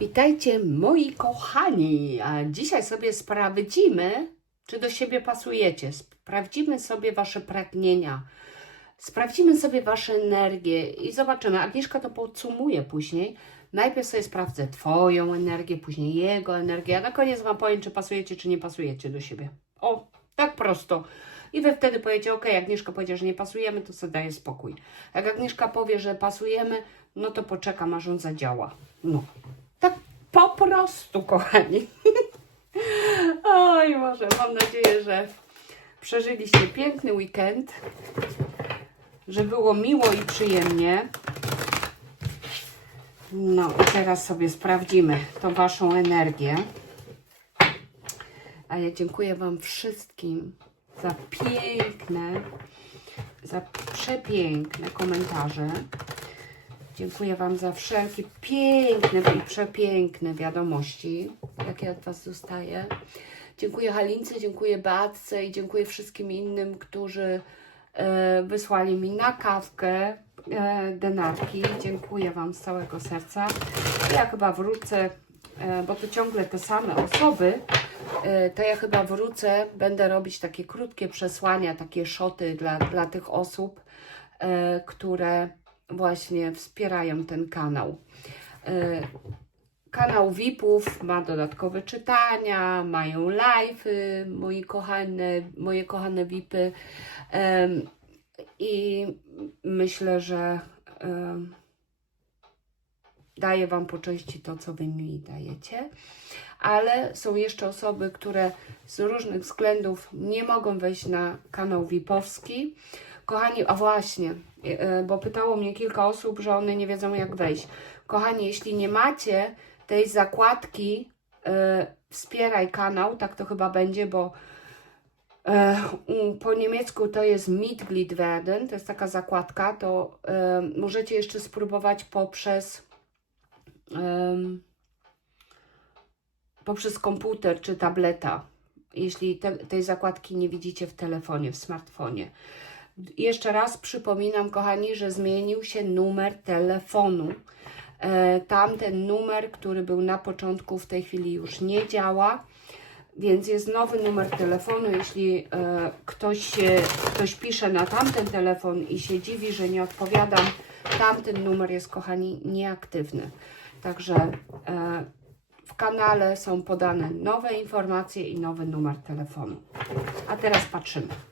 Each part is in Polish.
Witajcie moi kochani. A dzisiaj sobie sprawdzimy, czy do siebie pasujecie. Sprawdzimy sobie wasze pragnienia. Sprawdzimy sobie wasze energie i zobaczymy. Agnieszka to podsumuje później. Najpierw sobie sprawdzę twoją energię, później jego energię, a na koniec wam powiem, czy pasujecie, czy nie pasujecie do siebie. O, tak prosto. I wy wtedy powiecie, ok, Agnieszka powiedziała, że nie pasujemy, to sobie daję spokój. Jak Agnieszka powie, że pasujemy, no to poczekam, aż on zadziała. No, po prostu, kochani. Oj, może, mam nadzieję, że przeżyliście piękny weekend, że było miło i przyjemnie. No i teraz sobie sprawdzimy tą Waszą energię. A ja dziękuję Wam wszystkim za piękne, za przepiękne komentarze. Dziękuję Wam za wszelkie piękne i przepiękne wiadomości, jakie od Was dostaję. Dziękuję Halince, dziękuję Beatce i dziękuję wszystkim innym, którzy e, wysłali mi na kawkę e, denarki. Dziękuję Wam z całego serca. Ja chyba wrócę, e, bo to ciągle te same osoby, e, to ja chyba wrócę, będę robić takie krótkie przesłania, takie szoty dla, dla tych osób, e, które właśnie wspierają ten kanał. E, Kanał VIP-ów ma dodatkowe czytania, mają live'y, moi kochane, moje kochane VIP-y. I myślę, że daję Wam po części to, co Wy mi dajecie. Ale są jeszcze osoby, które z różnych względów nie mogą wejść na kanał VIP-owski. Kochani, a właśnie, e, bo pytało mnie kilka osób, że one nie wiedzą jak wejść. Kochani, jeśli nie macie tej zakładki e, wspieraj kanał, tak to chyba będzie, bo po niemiecku to jest Mitglied werden, to jest taka zakładka, to e, możecie jeszcze spróbować poprzez em, poprzez komputer czy tableta, jeśli te, tej zakładki nie widzicie w telefonie, w smartfonie. Jeszcze raz przypominam, kochani, że zmienił się numer telefonu. E, tamten numer, który był na początku, w tej chwili już nie działa, więc jest nowy numer telefonu. Jeśli e, ktoś, ktoś pisze na tamten telefon i się dziwi, że nie odpowiadam, tamten numer jest, kochani, nieaktywny. Także e, w kanale są podane nowe informacje i nowy numer telefonu. A teraz patrzymy.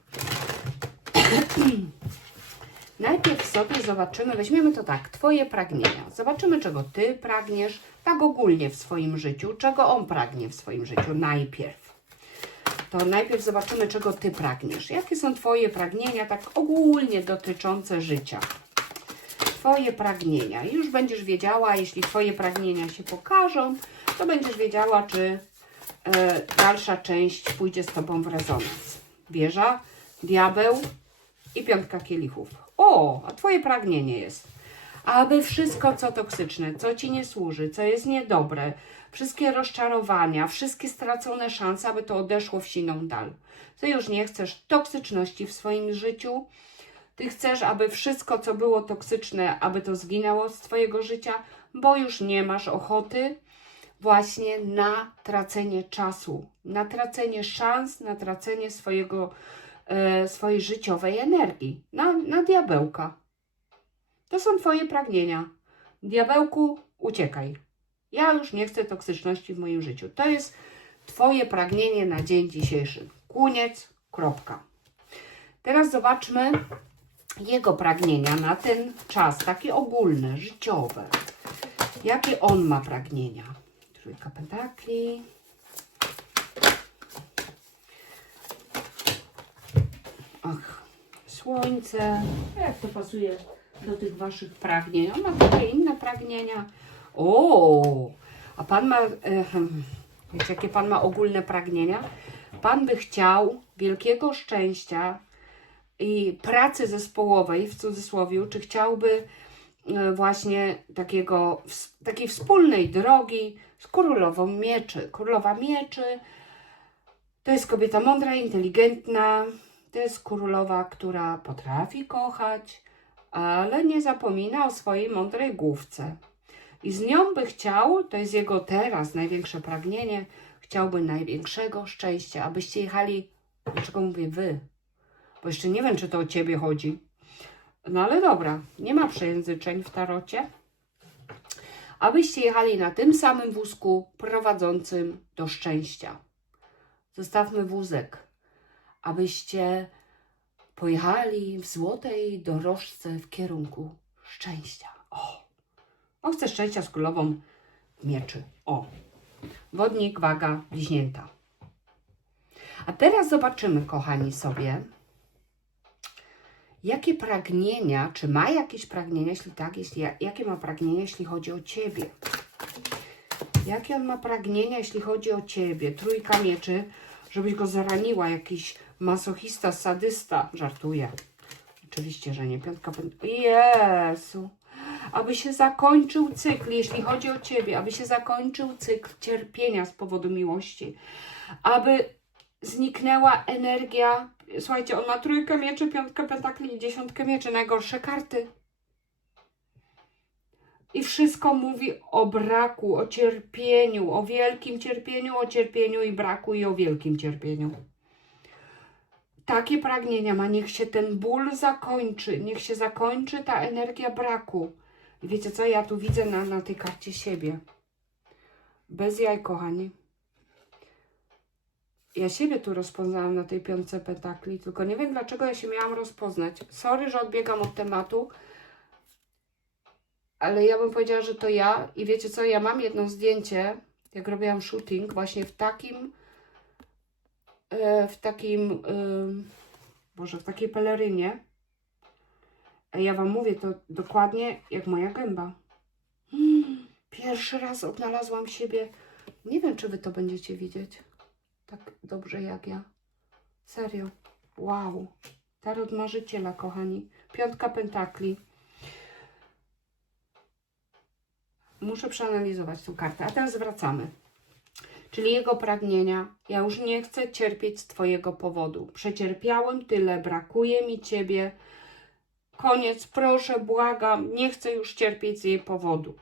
Najpierw sobie zobaczymy, weźmiemy to tak, Twoje pragnienia. Zobaczymy, czego Ty pragniesz, tak ogólnie w swoim życiu, czego on pragnie w swoim życiu najpierw. To najpierw zobaczymy, czego Ty pragniesz. Jakie są Twoje pragnienia, tak ogólnie dotyczące życia. Twoje pragnienia. Już będziesz wiedziała, jeśli Twoje pragnienia się pokażą, to będziesz wiedziała, czy e, dalsza część pójdzie z Tobą w rezonans. Wieża, diabeł i piątka kielichów. O, a Twoje pragnienie jest, aby wszystko, co toksyczne, co Ci nie służy, co jest niedobre, wszystkie rozczarowania, wszystkie stracone szanse, aby to odeszło w siną dal. Ty już nie chcesz toksyczności w swoim życiu, ty chcesz, aby wszystko, co było toksyczne, aby to zginęło z Twojego życia, bo już nie masz ochoty właśnie na tracenie czasu, na tracenie szans, na tracenie swojego, swojej życiowej energii, na, na diabełka. To są Twoje pragnienia. Diabełku, uciekaj. Ja już nie chcę toksyczności w moim życiu. To jest Twoje pragnienie na dzień dzisiejszy. Koniec, kropka. Teraz zobaczmy jego pragnienia na ten czas, takie ogólne, życiowe. Jakie on ma pragnienia? Trójka pentakli. Ach, słońce. Jak to pasuje do tych waszych pragnień? On ma takie inne pragnienia. O, a pan ma, ehem, wiecie jakie pan ma ogólne pragnienia? Pan by chciał wielkiego szczęścia i pracy zespołowej, w cudzysłowie, czy chciałby e, właśnie takiego, takiej wspólnej drogi z królową mieczy. Królowa mieczy to jest kobieta mądra, inteligentna, to jest królowa, która potrafi kochać, ale nie zapomina o swojej mądrej główce. I z nią by chciał, to jest jego teraz największe pragnienie, chciałby największego szczęścia, abyście jechali, dlaczego mówię wy? Bo jeszcze nie wiem, czy to o ciebie chodzi. No ale dobra, nie ma przejęzyczeń w tarocie. Abyście jechali na tym samym wózku prowadzącym do szczęścia. Zostawmy wózek. Abyście pojechali w złotej dorożce w kierunku szczęścia. O! On chce szczęścia z królową mieczy. O! Wodnik, waga, bliźnięta. A teraz zobaczymy, kochani, sobie, jakie pragnienia, czy ma jakieś pragnienia, jeśli tak, jeśli, jakie ma pragnienia, jeśli chodzi o Ciebie. Jakie on ma pragnienia, jeśli chodzi o Ciebie? Trójka mieczy, żebyś go zaraniła, jakiś masochista, sadysta. Żartuję. Oczywiście, że nie. Piątka pęd... Jezu. Aby się zakończył cykl, jeśli chodzi o Ciebie, aby się zakończył cykl cierpienia z powodu miłości. Aby zniknęła energia. Słuchajcie, on ma trójkę mieczy, piątkę pentakli i dziesiątkę mieczy. Najgorsze karty. I wszystko mówi o braku, o cierpieniu, o wielkim cierpieniu, o cierpieniu i braku i o wielkim cierpieniu. Takie pragnienia ma, niech się ten ból zakończy, niech się zakończy ta energia braku. Wiecie co, ja tu widzę na, na tej karcie siebie. Bez jaj, kochani. Ja siebie tu rozpoznałam na tej piątce pentakli, tylko nie wiem dlaczego ja się miałam rozpoznać. Sorry, że odbiegam od tematu, ale ja bym powiedziała, że to ja. I wiecie co, ja mam jedno zdjęcie, jak robiłam shooting, właśnie w takim, w takim, ym, Boże, w takiej pelerynie. Ja Wam mówię to dokładnie jak moja gęba. Pierwszy raz odnalazłam siebie. Nie wiem, czy Wy to będziecie widzieć tak dobrze jak ja. Serio. Wow. Tarot marzyciela, kochani. Piątka pentakli. Muszę przeanalizować tą kartę. A teraz wracamy. Czyli jego pragnienia. Ja już nie chcę cierpieć z Twojego powodu. Przecierpiałem tyle, brakuje mi Ciebie. Koniec, proszę, błagam. Nie chcę już cierpieć z jej powodu.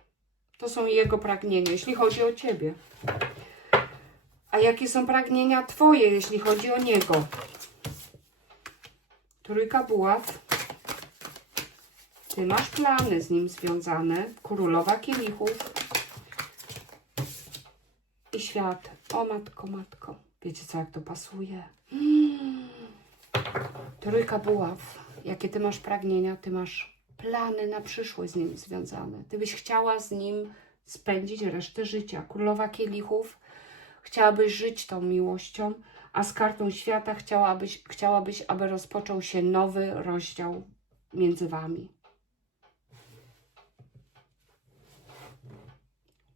To są jego pragnienia, jeśli chodzi o Ciebie. A jakie są pragnienia Twoje, jeśli chodzi o niego? Trójka buław. Ty masz plany z nim związane. Królowa kielichów. I świat. O matko, matko. Wiecie co, jak to pasuje? Mm. Trójka buław. Jakie ty masz pragnienia? Ty masz plany na przyszłość z nim związane. Ty byś chciała z nim spędzić resztę życia. Królowa kielichów chciałabyś żyć tą miłością, a z kartą świata chciałabyś, chciałabyś, aby rozpoczął się nowy rozdział między wami.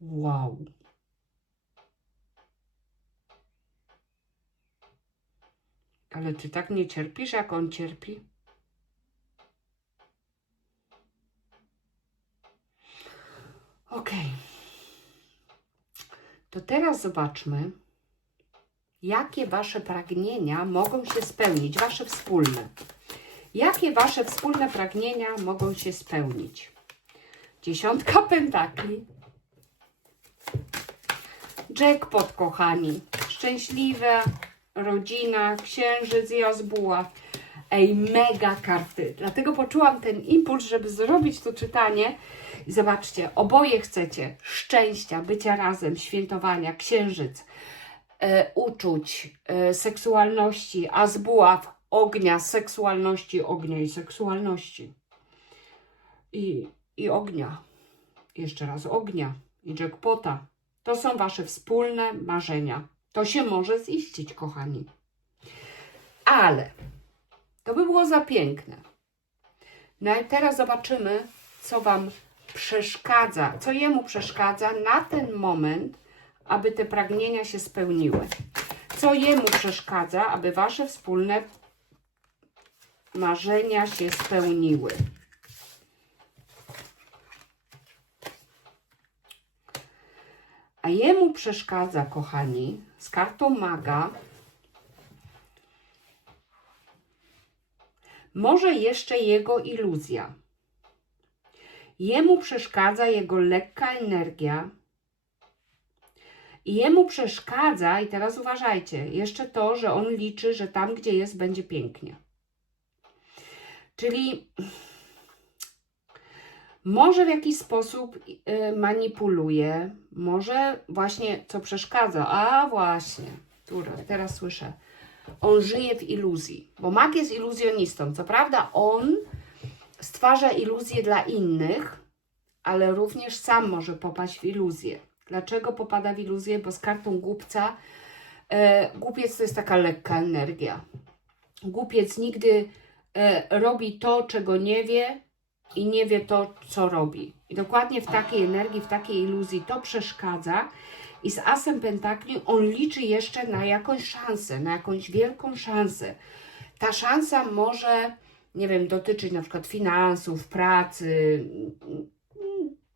Wow. Ale ty tak nie cierpisz, jak on cierpi? Okej. To teraz zobaczmy, jakie wasze pragnienia mogą się spełnić, wasze wspólne. Jakie wasze wspólne pragnienia mogą się spełnić? Dziesiątka pentakli. Jackpot, kochani. Szczęśliwa rodzina, księżyc i ozbuła. Ej, mega karty. Dlatego poczułam ten impuls, żeby zrobić to czytanie. I zobaczcie, oboje chcecie szczęścia, bycia razem, świętowania, księżyc, e, uczuć, e, seksualności, a z buław ognia, seksualności, ognia i seksualności. I, I ognia. Jeszcze raz ognia i jackpota. To są wasze wspólne marzenia. To się może ziścić, kochani. Ale to by było za piękne. No i teraz zobaczymy, co Wam przeszkadza, co jemu przeszkadza na ten moment, aby te pragnienia się spełniły. Co jemu przeszkadza, aby Wasze wspólne marzenia się spełniły. A jemu przeszkadza, kochani, z kartą maga, może jeszcze jego iluzja. Jemu przeszkadza jego lekka energia. Jemu przeszkadza, i teraz uważajcie, jeszcze to, że on liczy, że tam, gdzie jest, będzie pięknie. Czyli może w jakiś sposób y, manipuluje, może właśnie co przeszkadza. A właśnie, teraz słyszę. On żyje w iluzji, bo mag jest iluzjonistą. Co prawda, on stwarza iluzje dla innych, ale również sam może popaść w iluzję. Dlaczego popada w iluzję? Bo z kartą głupca, e, głupiec to jest taka lekka energia. Głupiec nigdy e, robi to, czego nie wie i nie wie to, co robi. I dokładnie w takiej energii, w takiej iluzji to przeszkadza. I z asem pentakli on liczy jeszcze na jakąś szansę, na jakąś wielką szansę. Ta szansa może, nie wiem, dotyczyć na przykład finansów, pracy,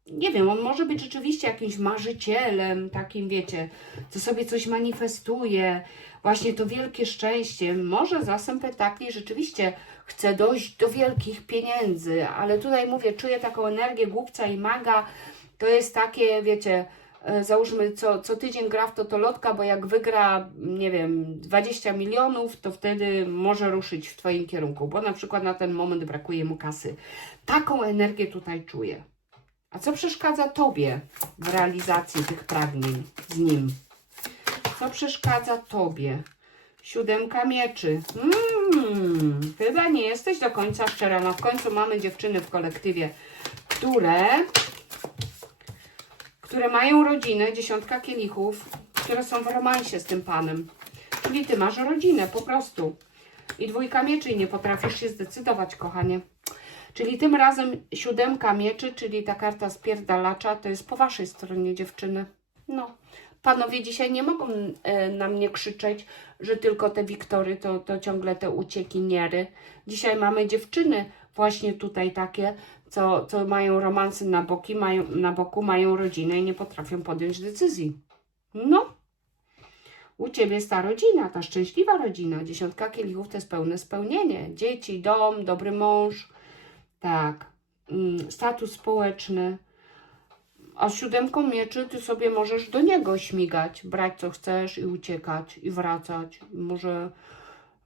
nie wiem, on może być rzeczywiście jakimś marzycielem, takim wiecie, co sobie coś manifestuje, właśnie to wielkie szczęście. Może zasem pentakli rzeczywiście chce dojść do wielkich pieniędzy, ale tutaj mówię, czuję taką energię głupca i maga. To jest takie, wiecie, e, załóżmy co, co tydzień gra w totolotka, bo jak wygra, nie wiem, 20 milionów, to wtedy może ruszyć w Twoim kierunku, bo na przykład na ten moment brakuje mu kasy. Taką energię tutaj czuję. A co przeszkadza Tobie w realizacji tych pragnień z nim? Co przeszkadza Tobie? Siódemka mieczy. Mm, chyba nie jesteś do końca szczera. No w końcu mamy dziewczyny w kolektywie, które, które mają rodzinę, dziesiątka kielichów, które są w romansie z tym panem. Czyli Ty masz rodzinę, po prostu. I dwójka mieczy i nie potrafisz się zdecydować, kochanie. Czyli tym razem siódemka mieczy, czyli ta karta spierdalacza, to jest po waszej stronie dziewczyny. No, panowie dzisiaj nie mogą e, na mnie krzyczeć, że tylko te Wiktory to, to ciągle te uciekiniery. Dzisiaj mamy dziewczyny właśnie tutaj takie, co, co mają romansy na, boki, mają, na boku, mają rodzinę i nie potrafią podjąć decyzji. No, u Ciebie jest ta rodzina, ta szczęśliwa rodzina. Dziesiątka kielichów to jest pełne spełnienie. Dzieci, dom, dobry mąż, tak, mm, status społeczny. A siódemką mieczy ty sobie możesz do niego śmigać, brać co chcesz i uciekać i wracać. Może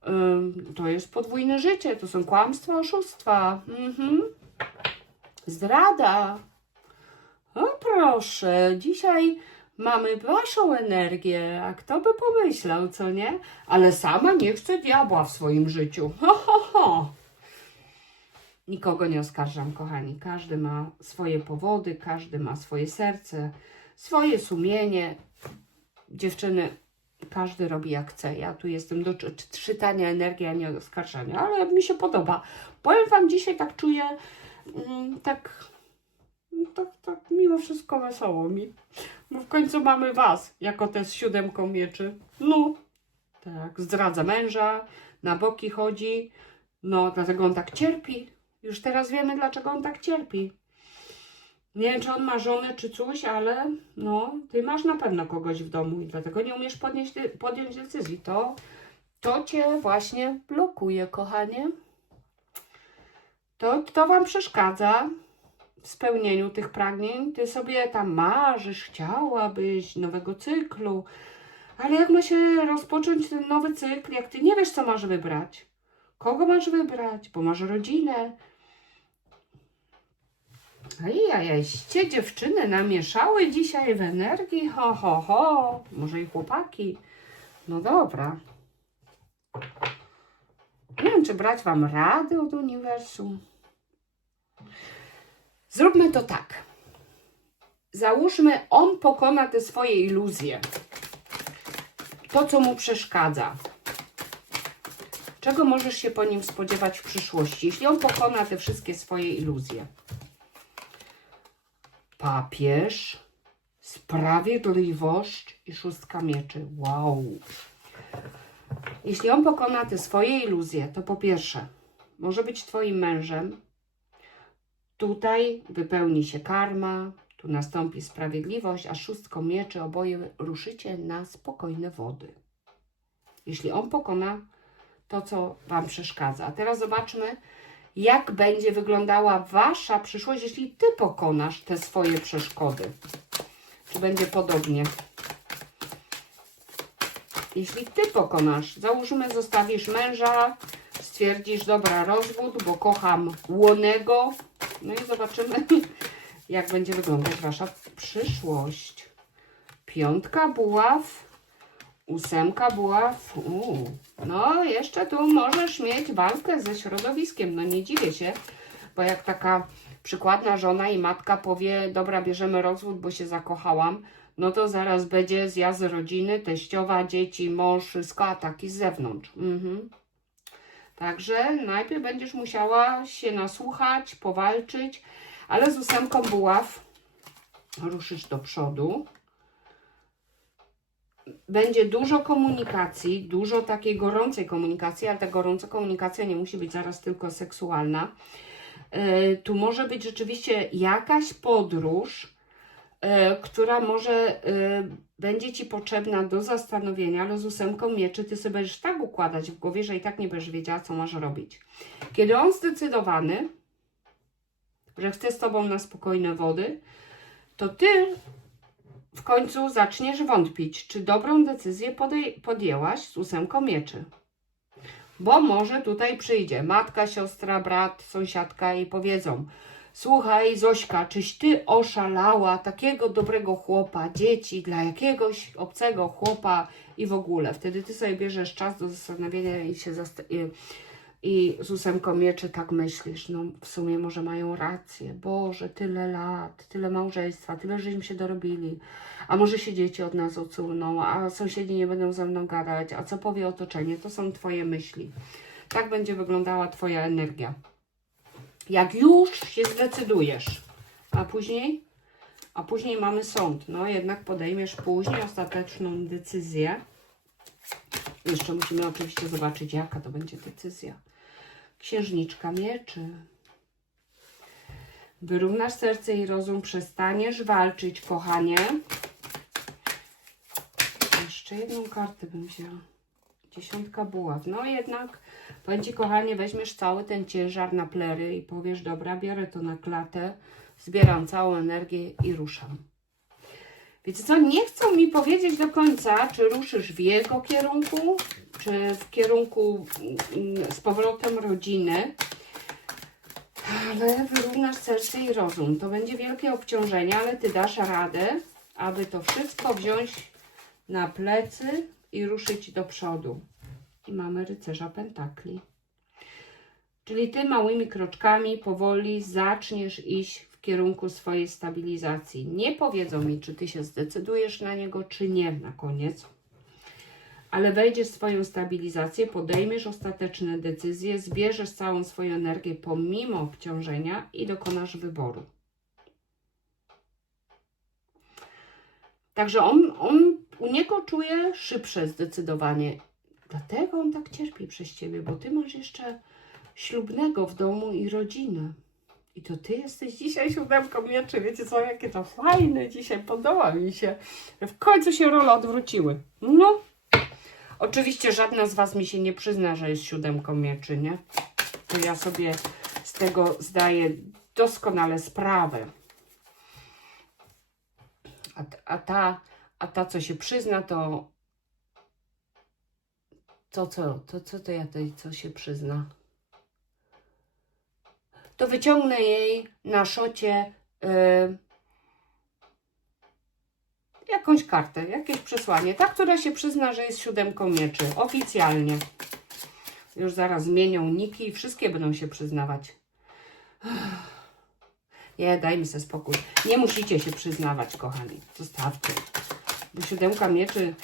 ym, to jest podwójne życie, to są kłamstwa, oszustwa. Mhm. Zdrada. O proszę, dzisiaj mamy waszą energię, a kto by pomyślał, co nie? Ale sama nie chce diabła w swoim życiu. Ho, ho, ho. Nikogo nie oskarżam, kochani. Każdy ma swoje powody, każdy ma swoje serce, swoje sumienie. Dziewczyny, każdy robi jak chce. Ja tu jestem do czy- czy- czytania energii, a nie oskarżania, ale mi się podoba. Powiem Wam, dzisiaj tak czuję, mm, tak, tak, tak mimo wszystko wesoło mi. Bo w końcu mamy Was, jako te z siódemką mieczy. No, tak, zdradza męża, na boki chodzi, no dlatego on tak cierpi. Już teraz wiemy, dlaczego on tak cierpi. Nie wiem, czy on ma żonę, czy coś, ale no, ty masz na pewno kogoś w domu i dlatego nie umiesz podnieść, podjąć decyzji. To, to cię właśnie blokuje, kochanie. To, to wam przeszkadza w spełnieniu tych pragnień. Ty sobie tam marzysz, chciałabyś nowego cyklu, ale jak ma się rozpocząć ten nowy cykl, jak ty nie wiesz, co masz wybrać? Kogo masz wybrać? Bo masz rodzinę. Ajajajście dziewczyny namieszały dzisiaj w energii. Ho, ho, ho. Może i chłopaki. No dobra. Nie wiem, czy brać Wam rady od uniwersum. Zróbmy to tak. Załóżmy, on pokona te swoje iluzje. To, co mu przeszkadza. Czego możesz się po nim spodziewać w przyszłości, jeśli on pokona te wszystkie swoje iluzje? Papież, sprawiedliwość i szóstka mieczy. Wow. Jeśli on pokona te swoje iluzje, to po pierwsze, może być Twoim mężem. Tutaj wypełni się karma, tu nastąpi sprawiedliwość, a szóstką mieczy oboje ruszycie na spokojne wody. Jeśli on pokona to, co Wam przeszkadza. A teraz zobaczmy, jak będzie wyglądała Wasza przyszłość, jeśli Ty pokonasz te swoje przeszkody. Czy będzie podobnie? Jeśli Ty pokonasz, załóżmy, zostawisz męża, stwierdzisz, dobra, rozwód, bo kocham łonego. No i zobaczymy, jak będzie wyglądać Wasza przyszłość. Piątka buław, ósemka. Uu. No, jeszcze tu możesz mieć walkę ze środowiskiem. No nie dziwię się, bo jak taka przykładna żona i matka powie, dobra, bierzemy rozwód, bo się zakochałam, no to zaraz będzie zjazd rodziny, teściowa, dzieci, mąż, wszystko, ataki z zewnątrz. Mhm. Także najpierw będziesz musiała się nasłuchać, powalczyć, ale z ósemką buław ruszysz do przodu. Będzie dużo komunikacji, dużo takiej gorącej komunikacji, ale ta gorąca komunikacja nie musi być zaraz tylko seksualna. E, Tu może być rzeczywiście jakaś podróż, e, która może e, będzie Ci potrzebna do zastanowienia, ale z ósemką mieczy Ty sobie będziesz tak układać w głowie, że i tak nie będziesz wiedziała, co masz robić. Kiedy on zdecydowany, że chce z Tobą na spokojne wody, to Ty w końcu zaczniesz wątpić, czy dobrą decyzję podjęłaś z ósemką mieczy. Bo może tutaj przyjdzie matka, siostra, brat, sąsiadka i powiedzą: Słuchaj, Zośka, czyś ty oszalała takiego dobrego chłopa, dzieci dla jakiegoś obcego chłopa i w ogóle. Wtedy ty sobie bierzesz czas do zastanowienia i się zast- i, z ósemką mieczy tak myślisz, no w sumie może mają rację. Boże, tyle lat, tyle małżeństwa, tyle żeśmy się dorobili. A może się dzieci od nas odsuną, a sąsiedzi nie będą ze mną gadać, a co powie otoczenie? To są twoje myśli. Tak będzie wyglądała twoja energia. Jak już się zdecydujesz, a później, a później mamy sąd. No jednak podejmiesz później ostateczną decyzję. Jeszcze musimy oczywiście zobaczyć, jaka to będzie decyzja. Księżniczka mieczy. Wyrównasz serce i rozum, przestaniesz walczyć, kochanie. Jeszcze jedną kartę bym wzięła. Dziesiątka buław. No jednak, powiem Ci, kochanie, weźmiesz cały ten ciężar na plery i powiesz, dobra, biorę to na klatę, zbieram całą energię i ruszam. Wiecie co, nie chcą mi powiedzieć do końca, czy ruszysz w jego kierunku, czy w kierunku mm, z powrotem rodziny, ale wyrównasz serce i rozum. To będzie wielkie obciążenie, ale Ty dasz radę, aby to wszystko wziąć na plecy i ruszyć do przodu. I mamy rycerza pentakli. Czyli Ty małymi kroczkami powoli zaczniesz iść kierunku swojej stabilizacji. Nie powiedzą mi, czy Ty się zdecydujesz na niego, czy nie na koniec. Ale wejdziesz w swoją stabilizację, podejmiesz ostateczne decyzje, zbierzesz całą swoją energię pomimo obciążenia i dokonasz wyboru. Także on, on u niego czuje szybsze zdecydowanie. Dlatego on tak cierpi przez ciebie, bo ty masz jeszcze ślubnego w domu i rodzinę. I to ty jesteś dzisiaj siódemką mieczy. Wiecie co, jakie to fajne dzisiaj, podoba mi się. W końcu się role odwróciły. No. Oczywiście żadna z was mi się nie przyzna, że jest siódemką mieczy, nie? To ja sobie z tego zdaję doskonale sprawę. A, a, ta, a ta, co się przyzna, to. To co? To co to ja tej, co się przyzna? To wyciągnę jej na szocie y, jakąś kartę, jakieś przesłanie. Ta, która się przyzna, że jest siódemką mieczy. Oficjalnie. Już zaraz zmienią niki i wszystkie będą się przyznawać. Nie, dajmy sobie spokój. Nie musicie się przyznawać, kochani. Zostawcie. Bo siódemka mieczy...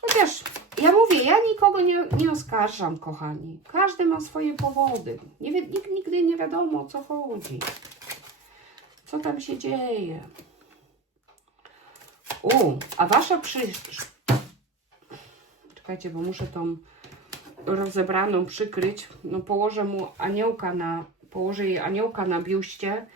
Chociaż ja mówię, ja nikogo nie, nie oskarżam, kochani. Każdy ma swoje powody. Nie, nikt nigdy nie wiadomo, o co chodzi. Co tam się dzieje. U, a wasza przyszłość... Czekajcie, bo muszę tą rozebraną przykryć. No położę mu aniołka na... Położę jej aniołka na biuście.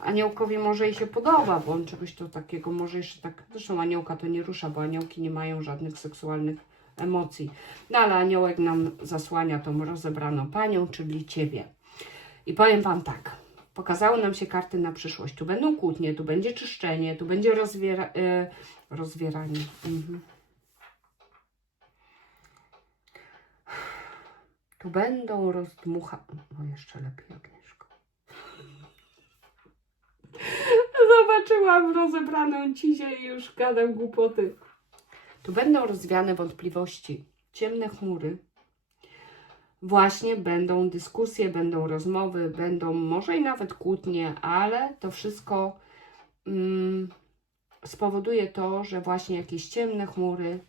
Aniołkowi może jej się podoba, bo on czegoś to takiego może jeszcze tak... Zresztą aniołka to nie rusza, bo aniołki nie mają żadnych seksualnych emocji. No ale aniołek nam zasłania tą rozebraną panią, czyli ciebie. I powiem Wam tak. Pokazały nam się karty na przyszłość. Tu będą kłótnie, tu będzie czyszczenie, tu będzie rozwiera, e, rozwieranie. Mhm. Tu będą rozdmucha... No jeszcze lepiej, Agnieszko. Zobaczyłam rozebraną cizię i już gadam głupoty. Tu będą rozwiane wątpliwości, ciemne chmury. Właśnie będą dyskusje, będą rozmowy, będą może i nawet kłótnie, ale to wszystko mm, spowoduje to, że właśnie jakieś ciemne chmury,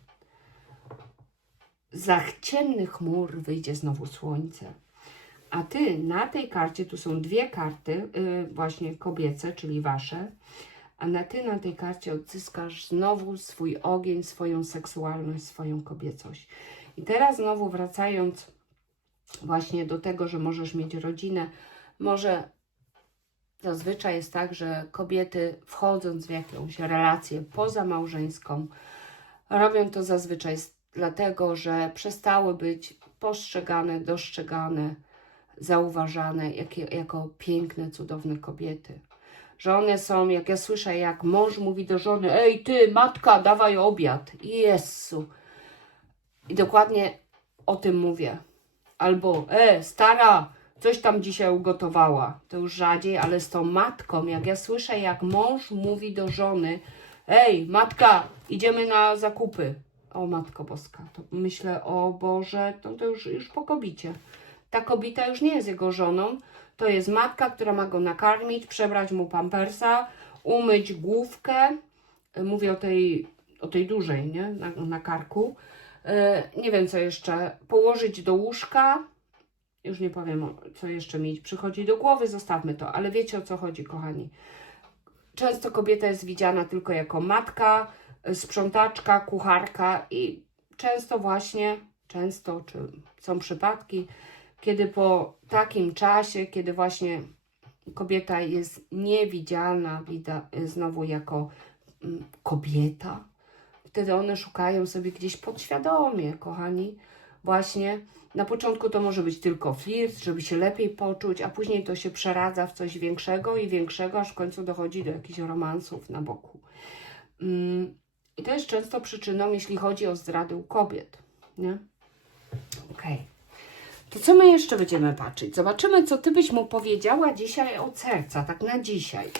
za ciemnych chmur wyjdzie znowu słońce. A ty na tej karcie, tu są dwie karty, yy, właśnie kobiece, czyli wasze, a na ty na tej karcie odzyskasz znowu swój ogień, swoją seksualność, swoją kobiecość. I teraz znowu wracając właśnie do tego, że możesz mieć rodzinę, może zazwyczaj jest tak, że kobiety wchodząc w jakąś relację pozamałżeńską, robią to zazwyczaj dlatego, że przestały być postrzegane, dostrzegane, zauważane jakie, jako piękne, cudowne kobiety. Że one są, jak ja słyszę, jak mąż mówi do żony: Ej, ty, matka, dawaj obiad. Jezu. I dokładnie o tym mówię. Albo, e, stara, coś tam dzisiaj ugotowała. To już rzadziej, ale z tą matką, jak ja słyszę, jak mąż mówi do żony: Ej, matka, idziemy na zakupy. O Matko Boska, to myślę, o Boże, to, to już, już po kobicie. Ta kobieta już nie jest jego żoną, to jest matka, która ma go nakarmić, przebrać mu pampersa, umyć główkę. Y, Mówię o tej, o tej dużej, nie? Na, na karku. E, nie wiem co jeszcze. Położyć do łóżka. Już nie powiem, co jeszcze mi przychodzi do głowy, zostawmy to, ale wiecie o co chodzi, kochani. Często kobieta jest widziana tylko jako matka, sprzątaczka, kucharka i często właśnie, często, czy są przypadki, kiedy po takim czasie, kiedy właśnie kobieta jest niewidzialna, wida, znowu jako mm, kobieta, wtedy one szukają sobie gdzieś podświadomie, kochani, właśnie na początku to może być tylko flirt, żeby się lepiej poczuć, a później to się przeradza w coś większego i większego, aż w końcu dochodzi do jakichś romansów na boku. Mm, I to jest często przyczyną, jeśli chodzi o zdrady u kobiet, nie? Okej. To co my jeszcze będziemy patrzeć? Zobaczymy, co ty byś mu powiedziała dzisiaj od serca, tak na dzisiaj.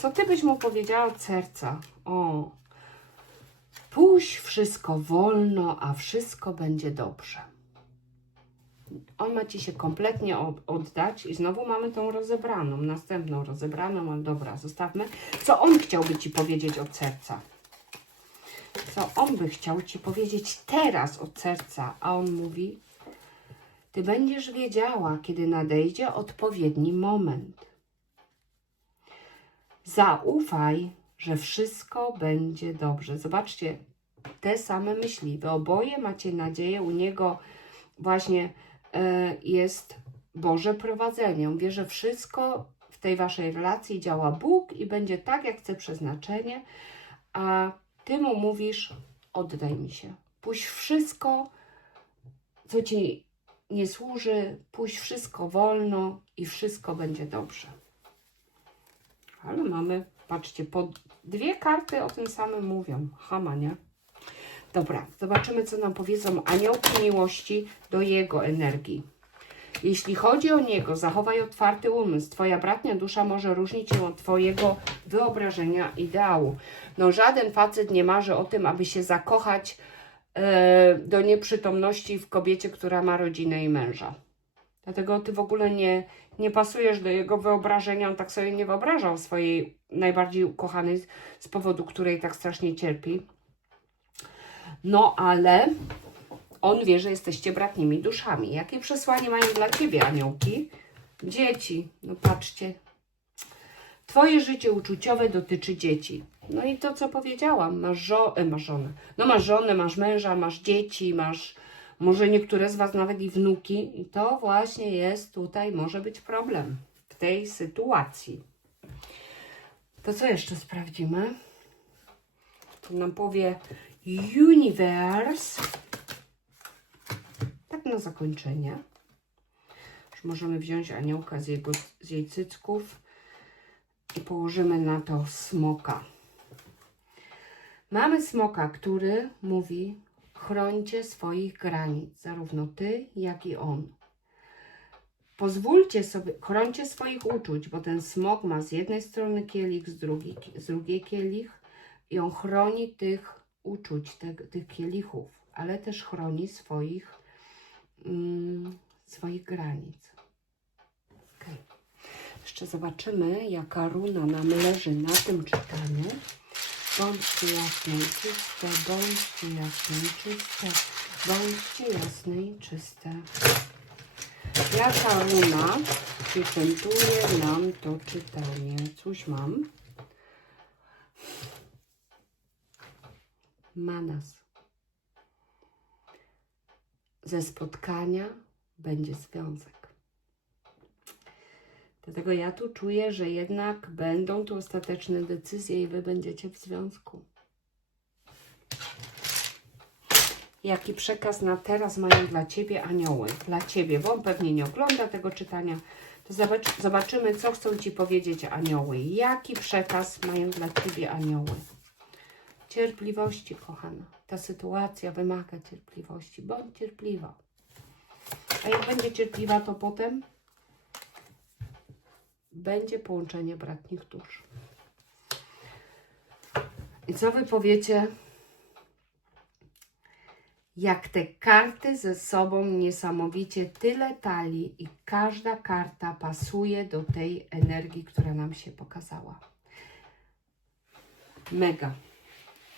Co ty byś mu powiedziała od serca? O, puść wszystko wolno, a wszystko będzie dobrze. On ma ci się kompletnie od- oddać i znowu mamy tą rozebraną, następną rozebraną, ale dobra, zostawmy. Co on chciałby ci powiedzieć od serca? Co on by chciał ci powiedzieć teraz od serca? A on mówi, ty będziesz wiedziała, kiedy nadejdzie odpowiedni moment. Zaufaj, że wszystko będzie dobrze. Zobaczcie, te same myśli. Wy oboje macie nadzieję, u niego właśnie e, jest Boże prowadzenie. On wie, że wszystko w tej waszej relacji działa Bóg i będzie tak, jak chce przeznaczenie, a ty mu mówisz: oddaj mi się. Puść wszystko, co ci nie służy, puść wszystko wolno i wszystko będzie dobrze. Ale mamy, patrzcie, po dwie karty o tym samym mówią. Hama, nie? Dobra, zobaczymy, co nam powiedzą aniołki miłości do jego energii. Jeśli chodzi o niego, zachowaj otwarty umysł. Twoja bratnia dusza może różnić się od Twojego wyobrażenia ideału. No, żaden facet nie marzy o tym, aby się zakochać do nieprzytomności w kobiecie, która ma rodzinę i męża. Dlatego ty w ogóle nie, nie pasujesz do jego wyobrażenia. On tak sobie nie wyobrażał swojej najbardziej ukochanej, z- z powodu której tak strasznie cierpi. No ale on wie, że jesteście bratnimi duszami. Jakie przesłanie mają dla ciebie aniołki? Dzieci. No patrzcie. Twoje życie uczuciowe dotyczy dzieci. No i to, co powiedziałam, masz, żo- e, masz żonę. No masz żonę, masz męża, masz dzieci, masz może niektóre z Was nawet i wnuki. I to właśnie jest tutaj, może być problem w tej sytuacji. To co jeszcze sprawdzimy? To nam powie Universe. Tak na zakończenie. Już możemy wziąć aniołka z, jego, z jej cycków i położymy na to smoka. Mamy smoka, który mówi: chrońcie swoich granic, zarówno ty, jak i on. Pozwólcie sobie, chrońcie swoich uczuć, bo ten smok ma z jednej strony kielich, z drugiej, z drugiej kielich i on chroni tych uczuć, te, tych kielichów, ale też chroni swoich, mm, swoich granic. Jeszcze zobaczymy, jaka runa nam leży na tym czytaniu. Bądźcie jasne i czyste, bądźcie jasne i czyste, bądźcie jasne i czyste. Jaka runa przypętuje nam to czytanie? Cóż mam? Manas. Ze spotkania będzie związek. Dlatego ja tu czuję, że jednak będą tu ostateczne decyzje i wy będziecie w związku. Jaki przekaz na teraz mają dla ciebie anioły? Dla ciebie, bo on pewnie nie ogląda tego czytania. To zobacz, zobaczymy, co chcą ci powiedzieć anioły. Jaki przekaz mają dla ciebie anioły? Cierpliwości, kochana. Ta sytuacja wymaga cierpliwości. Bądź cierpliwa. A jak będzie cierpliwa, to potem będzie połączenie bratnich dusz. I co wy powiecie, jak te karty ze sobą niesamowicie tyle tali i każda karta pasuje do tej energii, która nam się pokazała. Mega.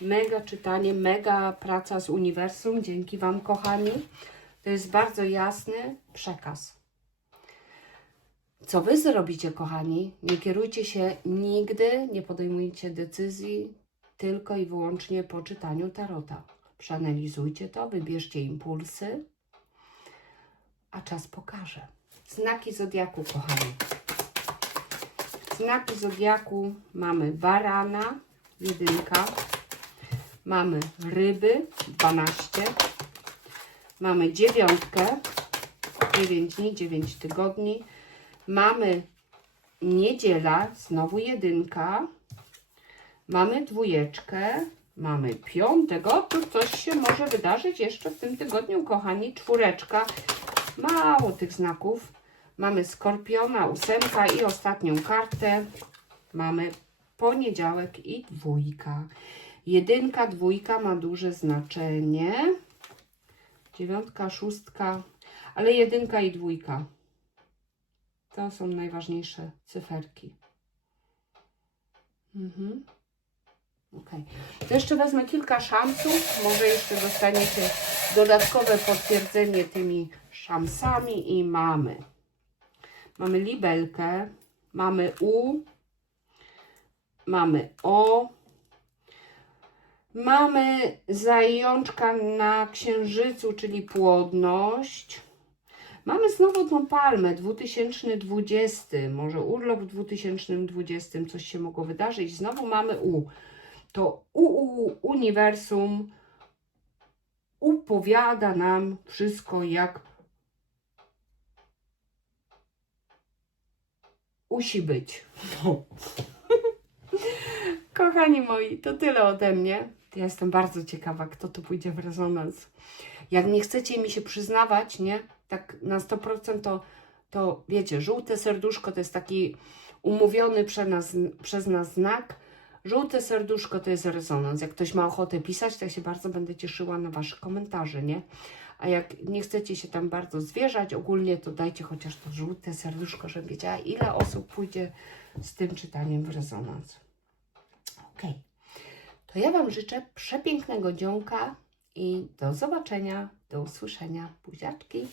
Mega czytanie, mega praca z uniwersum. Dzięki Wam, kochani. To jest bardzo jasny przekaz. Co Wy zrobicie, kochani? Nie kierujcie się nigdy, nie podejmujcie decyzji tylko i wyłącznie po czytaniu tarota. Przeanalizujcie to, wybierzcie impulsy, a czas pokaże. Znaki zodiaku, kochani. Znaki zodiaku mamy warana, jedynka, mamy ryby, 12, mamy dziewiątkę, 9 dni, 9 tygodni, mamy niedziela, znowu jedynka, mamy dwójeczkę, mamy piątego, tu coś się może wydarzyć jeszcze w tym tygodniu, kochani, czwóreczka, mało tych znaków, mamy skorpiona, ósemka i ostatnią kartę, mamy poniedziałek i dwójka. Jedynka, dwójka ma duże znaczenie, dziewiątka, szóstka, ale jedynka i dwójka to są najważniejsze cyferki. Mhm. Ok. To jeszcze wezmę kilka szamsów. Może jeszcze dostaniecie dodatkowe potwierdzenie tymi szamsami i mamy. Mamy libelkę, mamy U, mamy O, mamy zajączka na księżycu, czyli płodność. Mamy znowu tą palmę 2020, może urlop w 2020, coś się mogło wydarzyć. Znowu mamy U. To U, U uniwersum upowiada nam wszystko jak musi być. Kochani moi, to tyle ode mnie. Ja jestem bardzo ciekawa, kto tu pójdzie w rezonans. Jak nie chcecie mi się przyznawać, nie? Tak na 100% to, to wiecie, żółte serduszko to jest taki umówiony przez nas, przez nas znak. Żółte serduszko to jest rezonans. Jak ktoś ma ochotę pisać, to ja się bardzo będę cieszyła na Wasze komentarze, nie? A jak nie chcecie się tam bardzo zwierzać ogólnie, to dajcie chociaż to żółte serduszko, żebym wiedziała, ile osób pójdzie z tym czytaniem w rezonans. Ok. To ja Wam życzę przepięknego dzionka i do zobaczenia, do usłyszenia. Buziaczki.